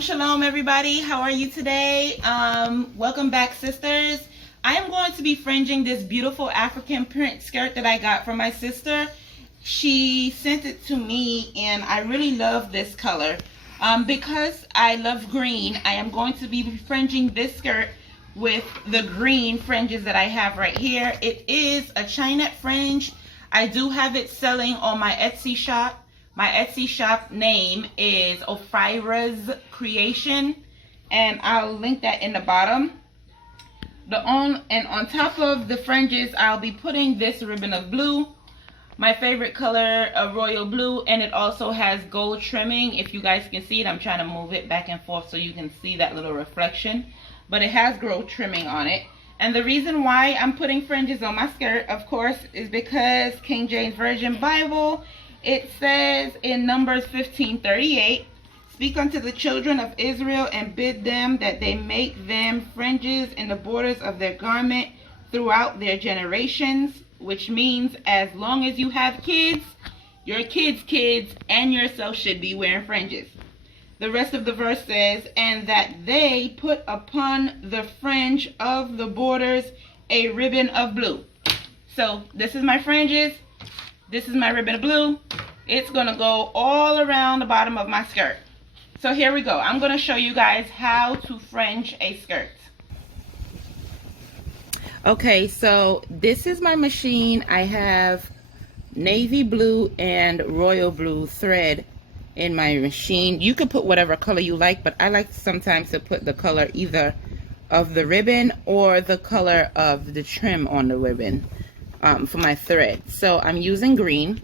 Shalom everybody, how are you today? Welcome back, sisters. I am going to be fringing this beautiful African print skirt that I got from my sister. She sent it to me and I really love this color. Because I love green, I am going to be fringing this skirt with the green fringes that I have right here. It is a China fringe. I do have it selling on my Etsy shop. My Etsy shop name is Ofirascreations, and I'll link that in the bottom. On top of the fringes, I'll be putting this ribbon of blue, my favorite color, a royal blue, and it also has gold trimming. If you guys can see it, I'm trying to move it back and forth so you can see that little reflection, but it has gold trimming on it. And the reason why I'm putting fringes on my skirt, of course, is because King James Version Bible, it says in Numbers 15:38, "Speak unto the children of Israel and bid them that they make them fringes in the borders of their garment throughout their generations," which means as long as you have kids, your kids, and yourself should be wearing fringes. The rest of the verse says, "And that they put upon the fringe of the borders a ribbon of blue." So this is my fringes. This is my ribbon of blue. It's going to go all around the bottom of my skirt. So here we go. I'm going to show you guys how to fringe a skirt. Okay, so this is my machine. I have navy blue and royal blue thread in my machine. You can put whatever color you like, but I like sometimes to put the color either of the ribbon or the color of the trim on the ribbon. For my thread. So I'm using green.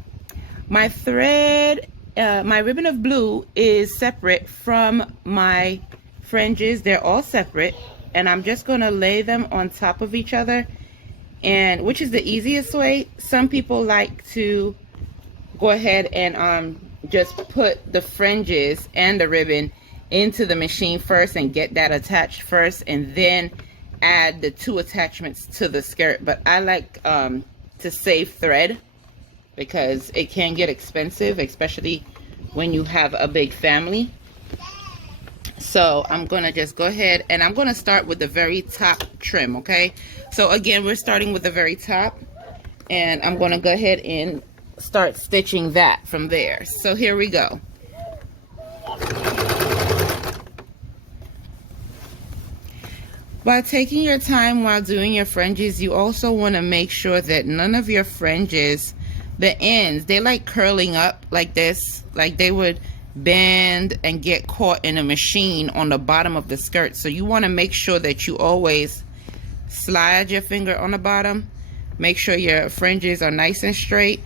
My thread, my ribbon of blue is separate from my fringes. They're all separate, and I'm just going to lay them on top of each other, and which is the easiest way. Some people like to go ahead and just put the fringes and the ribbon into the machine first and get that attached first, and then add the two attachments to the skirt. But I like to save thread because it can get expensive, especially when you have a big family. So I'm gonna just go ahead and I'm gonna start with the very top trim. Okay, so again, we're starting with the very top, and I'm gonna go ahead and start stitching that from there. So here we go. By taking your time while doing your fringes, you also want to make sure that none of your fringes, the ends, they like curling up like this, like they would bend and get caught in a machine on the bottom of the skirt. So you want to make sure that you always slide your finger on the bottom. Make sure your fringes are nice and straight.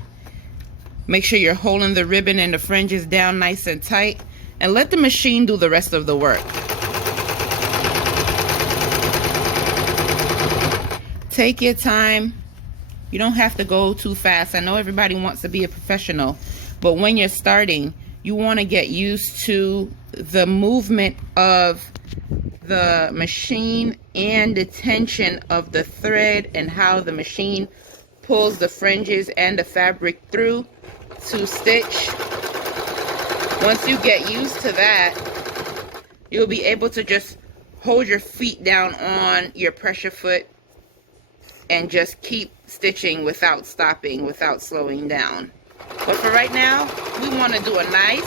Make sure you're holding the ribbon and the fringes down nice and tight, and let the machine do the rest of the work. Take your time. You don't have to go too fast. I know everybody wants to be a professional, but when you're starting, you want to get used to the movement of the machine and the tension of the thread and how the machine pulls the fringes and the fabric through to stitch. Once you get used to that, you'll be able to just hold your feet down on your pressure foot and just keep stitching without stopping, without slowing down. But for right now, we want to do a nice,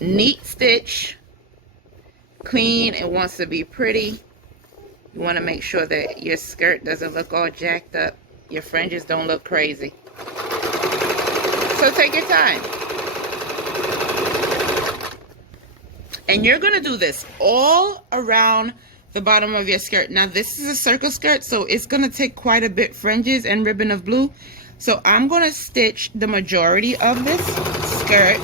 neat stitch. Clean. It wants to be pretty. You want to make sure that your skirt doesn't look all jacked up. Your fringes don't look crazy. So take your time. And you're going to do this all around the bottom of your skirt. Now this is a circle skirt, so it's going to take quite a bit fringes and ribbon of blue. So I'm going to stitch the majority of this skirt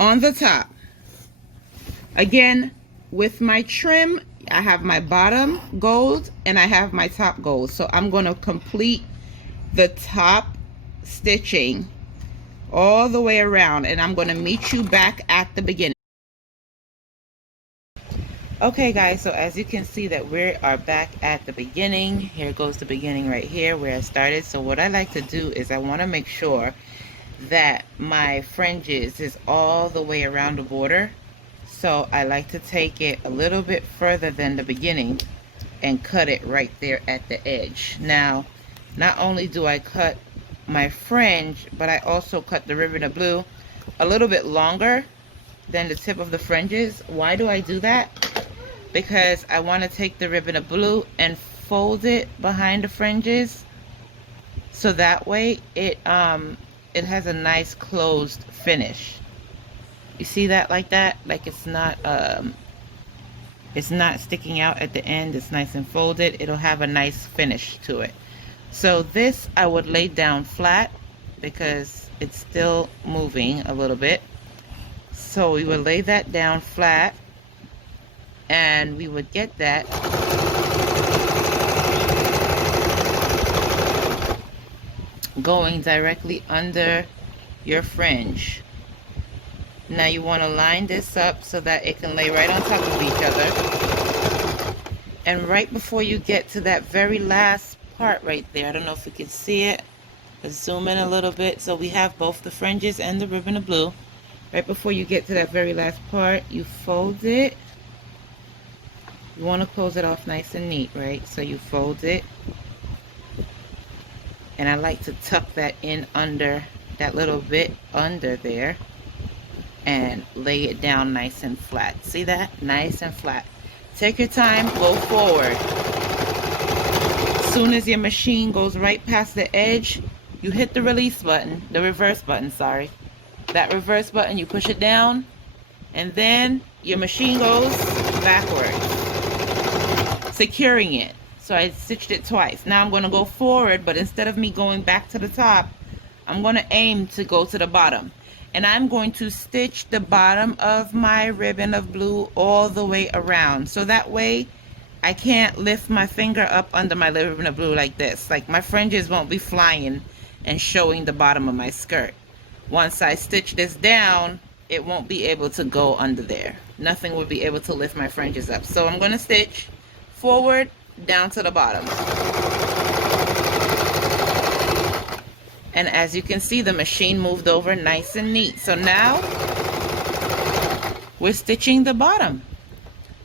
on the top. Again, with my trim, I have my bottom gold and I have my top gold. So I'm going to complete the top stitching all the way around, and I'm going to meet you back at the beginning. Okay guys, so as you can see that we are back at the beginning. Here goes the beginning right here where I started. So what I like to do is I want to make sure that my fringes is all the way around the border. So I like to take it a little bit further than the beginning and cut it right there at the edge. Now, not only do I cut my fringe, but I also cut the ribbon of blue a little bit longer than the tip of the fringes. Why do I do that? Because I want to take the ribbon of blue and fold it behind the fringes, so that way it has a nice closed finish. You see that like that? Like it's not sticking out at the end. It's nice and folded. It'll have a nice finish to it. So this I would lay down flat because it's still moving a little bit. So we would lay that down flat, and we would get that going directly under your fringe. Now you want to line this up so that it can lay right on top of each other. And right before you get to that very last part right there, I don't know if you can see it. Let's zoom in a little bit. So we have both the fringes and the ribbon of blue. Right before you get to that very last part, you fold it. You want to close it off nice and neat, right? So you fold it. And I like to tuck that in under, that little bit under there, and lay it down nice and flat. See that? Nice and flat. Take your time, go forward. As soon as your machine goes right past the edge, you hit the release button, the reverse button, sorry. That reverse button, you push it down, and then your machine goes backwards, securing it. So I stitched it twice. Now I'm going to go forward, but instead of me going back to the top, I'm going to aim to go to the bottom. And I'm going to stitch the bottom of my ribbon of blue all the way around. So that way I can't lift my finger up under my ribbon of blue like this. Like my fringes won't be flying and showing the bottom of my skirt. Once I stitch this down, it won't be able to go under there. Nothing will be able to lift my fringes up. So I'm going to stitch forward, down to the bottom. And as you can see, the machine moved over nice and neat. So now we're stitching the bottom.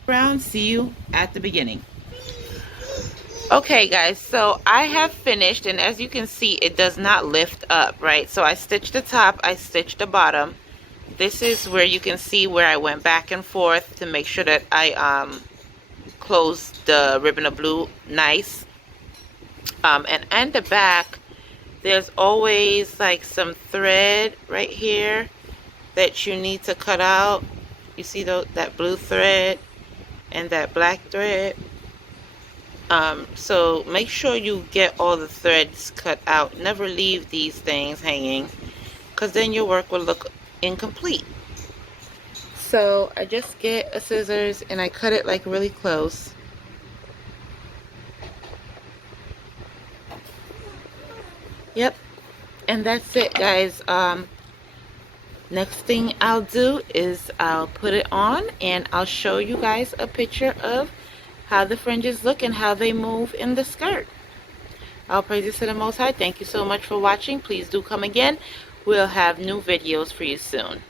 Round, see you at the beginning. Okay guys, so I have finished, and as you can see, it does not lift up, right? So I stitched the top, I stitched the bottom. This is where you can see where I went back and forth to make sure that I close the ribbon of blue nice. And the back, there's always like some thread right here that you need to cut out. You see that blue thread and that black thread. So make sure you get all the threads cut out. Never leave these things hanging, because then your work will look incomplete. So I just get a scissors and I cut it like really close. Yep, and that's it guys. Next thing I'll do is I'll put it on and I'll show you guys a picture of how the fringes look and how they move in the skirt. All praises to the Most High. Thank you so much for watching. Please do come again. We'll have new videos for you soon.